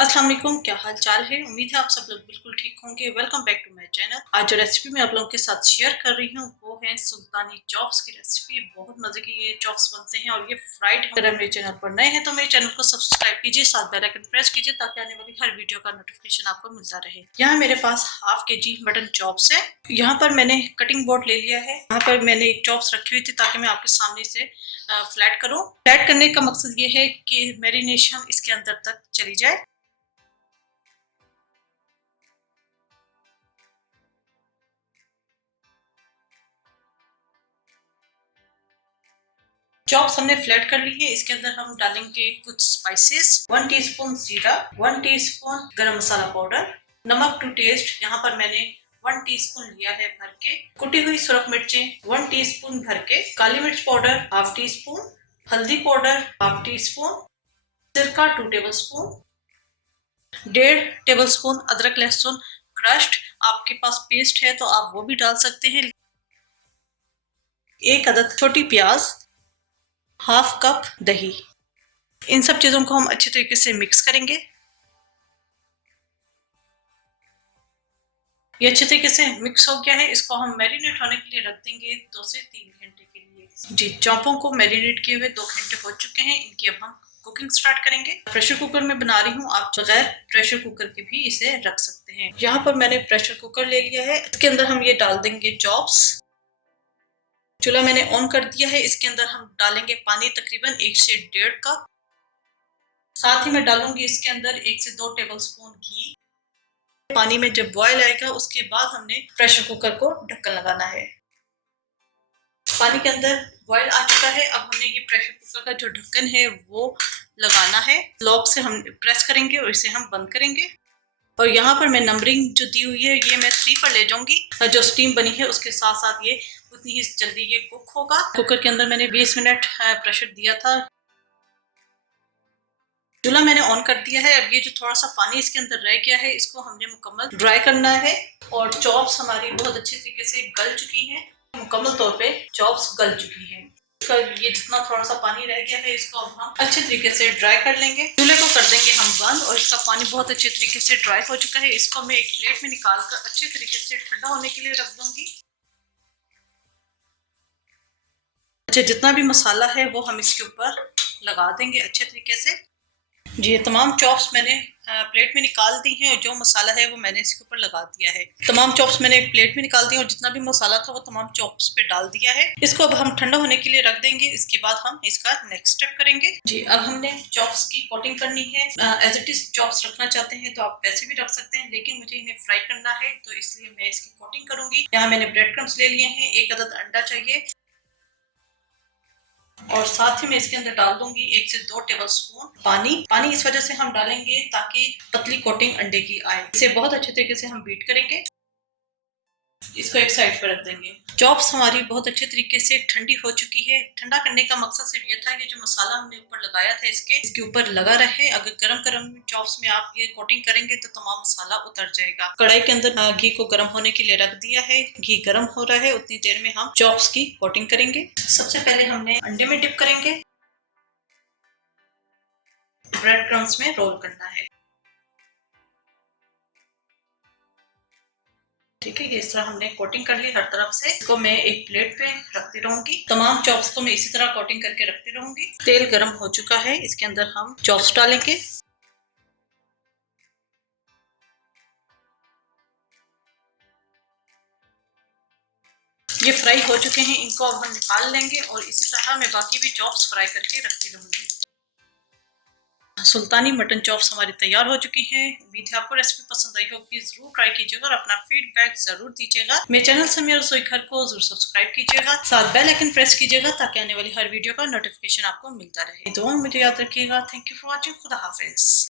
अस्सलाम वालेकुम, क्या हाल चाल है। उम्मीद है आप सब लोग बिल्कुल ठीक होंगे। Welcome back to my channel. आज जो रेसिपी मैं आप लोगों के साथ शेयर कर रही हूँ वो है सुल्तानी चॉप्स की रेसिपी। बहुत मजे के ये चॉप्स बनते हैं और ये फ्राइड है। अगर मेरे चैनल पर नए हैं तो मेरे चैनल को सब्सक्राइब कीजिए, साथ बेल आइकन प्रेस कीजिए ताकि आने वाली हर वीडियो का नोटिफिकेशन आपको मिलता रहे। यहाँ मेरे पास हाफ केजी मटन चॉप्स है। यहाँ पर मैंने कटिंग बोर्ड ले लिया है। यहाँ पर मैंने एक चॉप्स रखी हुई थी ताकि मैं आपके सामने से फ्लैट करूँ। फ्लैट करने का मकसद ये है कि मैरिनेशन इसके अंदर तक चली जाए। चॉप्स हमने फ्लैट कर ली है। इसके अंदर हम डालेंगे कुछ स्पाइसेस, 1 टीस्पून जीरा, 1 टीस्पून गरम मसाला पाउडर, नमक टू टेस्ट। यहाँ पर मैंने 1 टीस्पून लिया है भर के। कुटी हुई सुरख मिर्चें 1 टीस्पून भर के, काली मिर्च पाउडर हाफ टी स्पून, हल्दी पाउडर हाफ टी स्पून, सिरका 2 टेबल स्पून, 1.5 टेबल स्पून अदरक लहसुन क्रश्ड। आपके पास पेस्ट है तो आप वो भी डाल सकते हैं। 1 अदद छोटी प्याज, हाफ कप दही। इन सब चीजों को हम अच्छे तरीके से मिक्स करेंगे। ये अच्छे तरीके से मिक्स हो गया है। इसको हम मैरिनेट होने के लिए रख देंगे 2 से 3 घंटे के लिए। जी, चॉपों को मैरिनेट किए हुए 2 घंटे हो चुके हैं। इनकी अब हम कुकिंग स्टार्ट करेंगे। प्रेशर कुकर में बना रही हूँ, आप बगैर प्रेशर कुकर के भी इसे रख सकते हैं। यहाँ पर मैंने प्रेशर कुकर ले लिया है। इसके अंदर हम ये डाल देंगे चॉप्स। चूल्हा मैंने ऑन कर दिया है। इसके अंदर हम डालेंगे पानी, तकरीबन 1 से 1.5 कप। साथ ही मैं डालूंगी इसके अंदर 1 से 2 टेबल स्पून घी। पानी में जब बॉयल आएगा उसके बाद हमने प्रेशर कुकर को ढक्कन लगाना है। पानी के अंदर बॉयल आ चुका है। अब हमने ये प्रेशर कुकर का जो ढक्कन है वो लगाना है। लॉक से हम प्रेस करेंगे और इसे हम बंद करेंगे। और यहाँ पर मैं नंबरिंग जो दी हुई है ये मैं 3 पर ले जाऊंगी। जो स्टीम बनी है उसके साथ साथ ये उतनी ही जल्दी ये कुक होगा। कुकर के अंदर मैंने 20 मिनट प्रेशर दिया था। चूल्हा मैंने ऑन कर दिया है। अब ये जो थोड़ा सा पानी इसके अंदर रह गया है इसको हमने मुकम्मल ड्राई करना है। और चॉप्स हमारी बहुत अच्छे तरीके से गल चुकी हैं। मुकम्मल तौर पे चॉप्स गल चुकी हैं। इसका ये जितना थोड़ा सा पानी रह गया है इसको अब हम अच्छे तरीके से ड्राई कर लेंगे। चूल्हे को कर देंगे हम बंद और इसका पानी बहुत अच्छे तरीके से ड्राई हो चुका है। इसको मैं एक प्लेट में निकाल कर अच्छे तरीके से ठंडा होने के लिए रख दूंगी। अच्छा, जितना भी मसाला है वो हम इसके ऊपर लगा देंगे अच्छे तरीके से। जी, तमाम चॉप्स मैंने प्लेट में निकाल दी हैं और जो मसाला है वो मैंने इसके ऊपर लगा दिया है। तमाम चॉप्स मैंने प्लेट में निकाल दी और जितना भी मसाला था वो तमाम चॉप्स पे डाल दिया है। इसको अब हम ठंडा होने के लिए रख देंगे। इसके बाद हम इसका नेक्स्ट स्टेप करेंगे। जी, अब हमने चॉप्स की कोटिंग करनी है। एज इट इज चॉप्स रखना चाहते हैं तो आप वैसे भी रख सकते हैं, लेकिन मुझे इन्हें फ्राई करना है तो इसलिए मैं इसकी कोटिंग करूंगी। यहाँ मैंने ब्रेड क्रम्स ले लिए हैं। 1 अदद अंडा चाहिए और साथ ही मैं इसके अंदर डाल दूंगी 1 से 2 टेबल स्पून पानी। पानी इस वजह से हम डालेंगे ताकि पतली कोटिंग अंडे की आए। इसे बहुत अच्छे तरीके से हम बीट करेंगे। इसको एक साइड पर रख देंगे। चॉप्स हमारी बहुत अच्छे तरीके से ठंडी हो चुकी है। ठंडा करने का मकसद सिर्फ ये था कि जो मसाला हमने ऊपर लगाया था इसके ऊपर लगा रहे। अगर गरम गरम चॉप्स में आप ये कोटिंग करेंगे तो तमाम मसाला उतर जाएगा। कढ़ाई के अंदर घी को गर्म होने के लिए रख दिया है। घी गर्म हो रहा है, उतनी देर में हम चॉप्स की कोटिंग करेंगे। सबसे पहले हमने अंडे में डिप करेंगे, ब्रेड क्रम्स में रोल करना है। ठीक है, ये इस तरह हमने कोटिंग कर ली हर तरफ से। इसको मैं एक प्लेट पे रखती रहूंगी। तमाम चॉप्स को मैं इसी तरह कोटिंग करके रखती रहूंगी। तेल गरम हो चुका है। इसके अंदर हम चॉप्स डालेंगे। ये फ्राई हो चुके हैं, इनको अब हम निकाल लेंगे और इसी तरह मैं बाकी भी चॉप्स फ्राई करके रखती रहूंगी। सुल्तानी मटन चॉप्स हमारी तैयार हो चुकी हैं। उम्मीद है आपको रेसिपी पसंद आई होगी। जरूर ट्राई कीजिएगा और अपना फीडबैक जरूर दीजिएगा। मेरे चैनल से मेरे रसोई घर को जरूर सब्सक्राइब कीजिएगा, साथ बेल आइकन प्रेस कीजिएगा ताकि आने वाली हर वीडियो का नोटिफिकेशन आपको मिलता रहे। दुआ में मुझे याद रखिएगा। Thank you for watching. खुदा हाफिज।